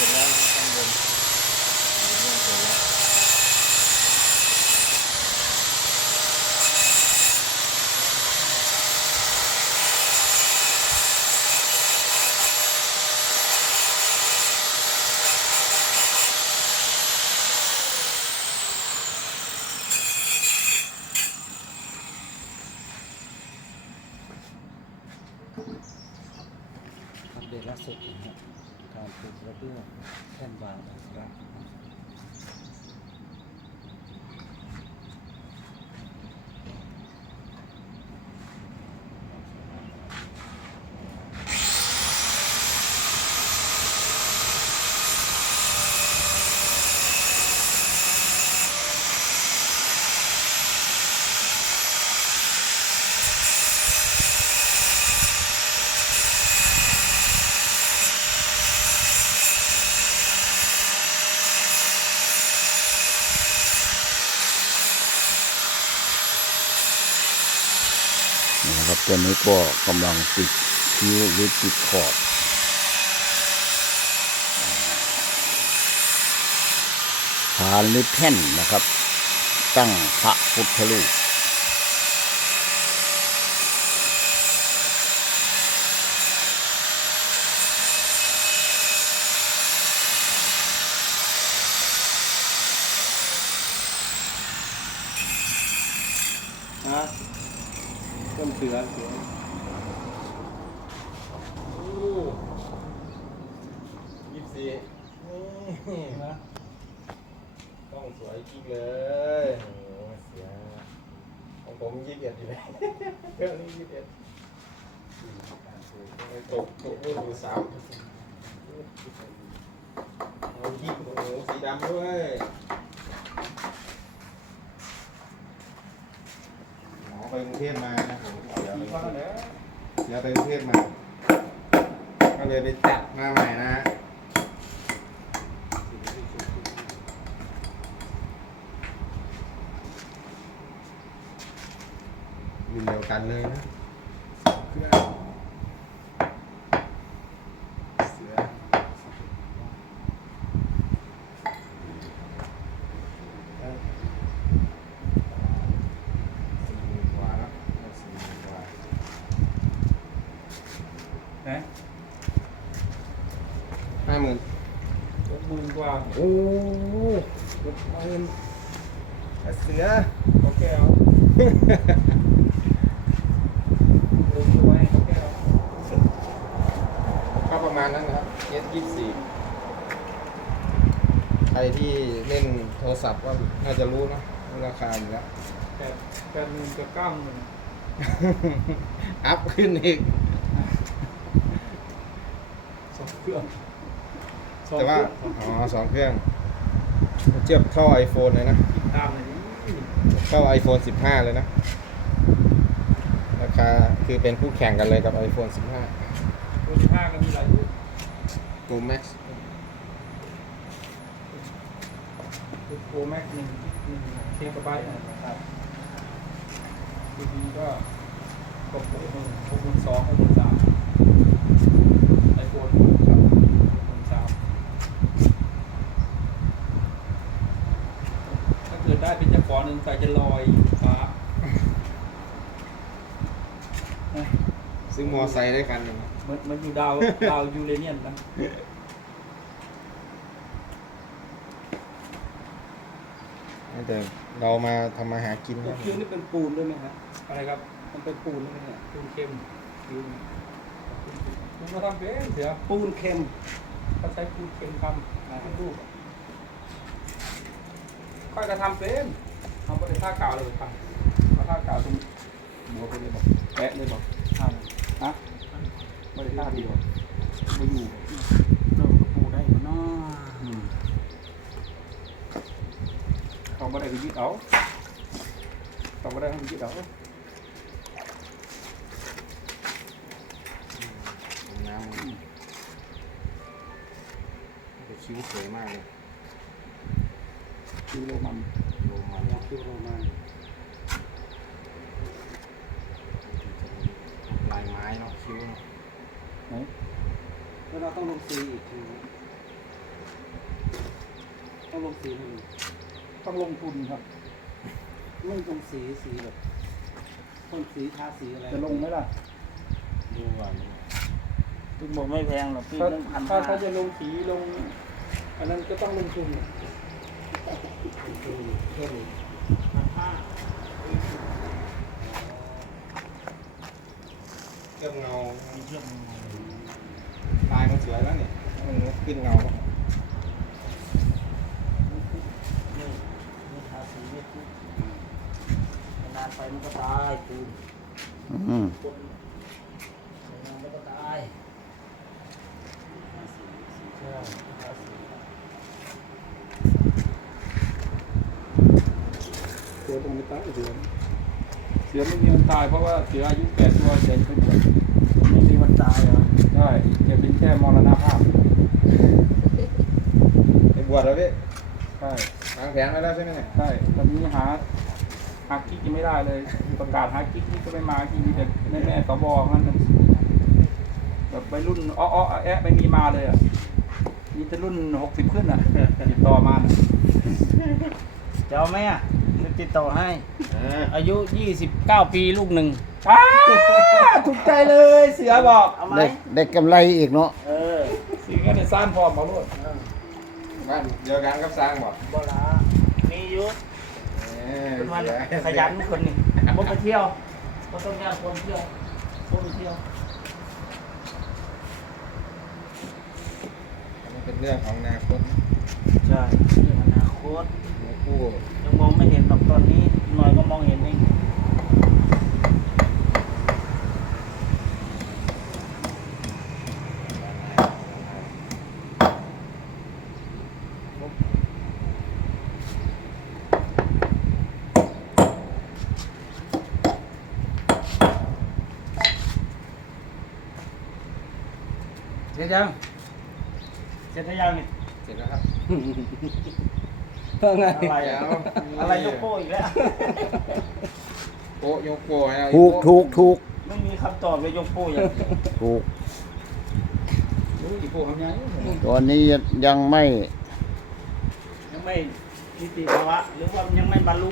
เสร็จแล้วข้างบน เพื่อแท่นวางนะครั นะครับตัวนี้ก็กำลังติดคิ้วหรือติดขอบฐานหรือแท่นนะครับ ตั้งพระพุทธรูปฮะ ต้นเสือสือยี่สี่นี่นะต้องสวยจริงเลยโอ้เสียของผมยี่สิบเอ็ดอยู่เลยเครื่องนี้ยี่สิบเอ็ดตกตกรุ่นอยู่สามเอายี่สิบโอ้สีดำด้วยหมอ ไปกรุงเทพมานะผมเดี๋ยวมีไปบ้างแล้วเดี๋ยวไปกรุงเทพมา ก็เลยไปจัดมาใหม่นะฮะรุ่นเดียวกันเลยนะเครื่องเสือสี่หมื่นกว่าแล้วสี่หมื่นกว่า นะ ห้าหมื่นหกหมื่นกว่าโอ้ยกหมื่นเสือโอเคเอาลงตัวให้โอเคเอาก็ประมาณนั้นนะครับเอสยี่สี่ใครที่เล่นโทรศัพท์ก็น่าจะรู้เนอะราคาอยู่แล้วแปดแปดหมื่นกับเก้าหมื่นอัพขึ้นอีกสองเครื่อง สองแต่ว่าเครื่องอ๋อสองเครื่อง เทียบเข้า iPhone เลยนะ ติดตามหน่อยดิเข้า iPhone 15 เลยนะ ราคาคือเป็นคู่แข่งกันเลยกับ iPhone 15ตัวที่ห้าก็มีหลายรุ่น Pro Max คือโปรแม็กหนึ่งหนึ่งเทกะไบต์นะครับทีนี้ก็กดหกหมื่นหกหมื่นสองหกหมื่นสามไอโฟนครับหกหมื่นสามถ้าเกิดได้เป็นเจ้าของหนึ่งใส่จะลอยอยู่ฟ้านะซื้อมอไซค์ได้คันหนึ่งเหมือนเหมันอยู่ดาว ดาวยูเรเนียนนะแต่เรามาทำมาหากินตัวนะคิ้วนี่เป็นปูนด้วยไหมครับอะไรครับ มันเป็นปูนด้วยไหมเนี่ยปูนเข้มคิ้วคุณมาทำเป็นเสียปูนเค็มเขาใช้ปูนเค็มทำทำรูป ค่อยกระทำเป็นทำบริท่ากาวเลยทำเอาท่ากาวตรงหัวไปเลยบอกแปะเลยบอกทำฮะบริท่าเดียวไม่อยู่เราก็ปูได้มาเนาะเขาไม่ได้ไปยึดเอาเขาไม่ได้ให้ยึดเอาน้ำมันแต่คิ้วสวยมากเลย คิวโรมันโรมันคิ้วโรมันลายไม้เนาะคิ้วเนอะไหนแล้วเราต้องลงสีอีกทีลต้องลงสีให้ดูต้องลงทุนครับไม่ลงสีสีแบบพ่นสีทาสีอะไรจะลงไหมล่ะดูก่อนพี่บอกไม่แพงหรอกพี่ถ้าเรื่องพันถ้าห้าถ้าจะลงสีลง อันนั้นก็ต้องลงทุน เข้มเคลือบเงามีเชื่อมลายมันสวยแล้วนี่มันขึ้นเงานี่นี่ทาสีไม่นานไปมันก็ตายปูนอืมนานมันก็ตายทาสีสีเชื่อมทา สีเสือตรงนี้ตายเสือเสือไม่มีวันตายเพราะว่าเสืออายุแปดตัวเสือเป็นบวชไม่มีวันตายเหรอได้จะเป็นแค่มรณภาพไปบวชแล้วพี่ใช่วางแผนไว้แล้วใช่ไหมเนี่ยใช่ตอนนี้หาหากิ๊กยังไม่ได้เลย ประกาศหากิ๊กนี่ก็ไม่มากิ๊กมีแต่แม่แม่ๆสบงั้นน่ะแบบไปรุ่นอ้ออ้อแอะไม่มีมาเลยอะมีแต่รุ่นหกสิบขึ้นอะติดต่อมาน่ะ จะเอาไหมอะจะติดต่อให้อ่าอายุ 29 ปีลูกหนึ่งอ้าถูกใจเลยเสือบอก เอาไหมได้ได้กำไรอีกเนาะเออเสือก็ได้สร้างพร้อมมาโลดบ้านเดียวกันกับสร้างบอกบลามีอยู่เอ้ยเป็นวันเสือขยันคนนี่บ่ไปเที่ยวบ่ต้องยากคนเที่ยวบ่ไปเที่ยวอันนี้เป็นเรื่องของอนาคต ใช่เรื่องอนาคต หมูคู่ยังมองไม่เห็นหรอกตอนนี้หน่อยก็มองเห็นเองเสร็จยังเสร็จหรือยังนี่เสร็จแล้วครับ อะไรเดี๋อะยวอะไรยกโป้อีกแล้วโป๊ะยกโป้ให้เอาถูกถูกถูกไม่มีคำตอบเลยยกโป้อย่างเดียวถูก รู้อีกพวกทำยังตอนนี้ยังไม่ยังไม่นิติภาวะหรือว่ายังไม่บรรลุ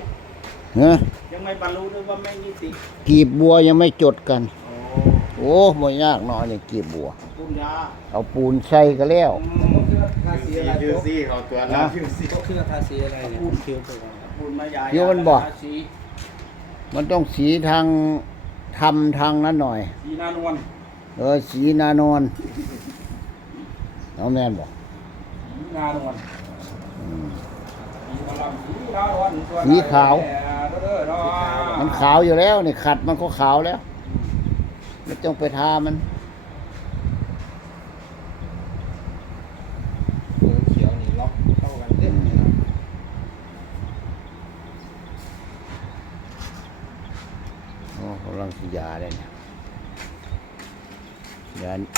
เนะยังไม่บรรลุหรือว่าไม่นิติกีบบัวยังไม่จดกัน โอ้โอ้บ่ยากเนาะนี่กีบบัว ปุญญาเอาปูนใส่ก็แล้ว อืก็มคือ ทาสียือะไรดซี่เขาตัวนะยืดซี่ก็คือทาสีอะไรเนี่ยปูนเขียวไปก่อนปูนมายาเดี๋ยวมันบอกสีมันต้องสีทางทำทางนั้นหน่อย สีนานวลเออสีนานอนเอาแม่นบอกสีนานวลอืม สีมะลำสีนานวลตัสีขาว แหน่เด้อเนาะมันขาวอยู่แล้วนี่ขัดมันก็ขาวแล้วไม่ต้องไปทามัน ตัวเขียวนี่ล็อกเข้ากันเด็ดเลยนะ โอ้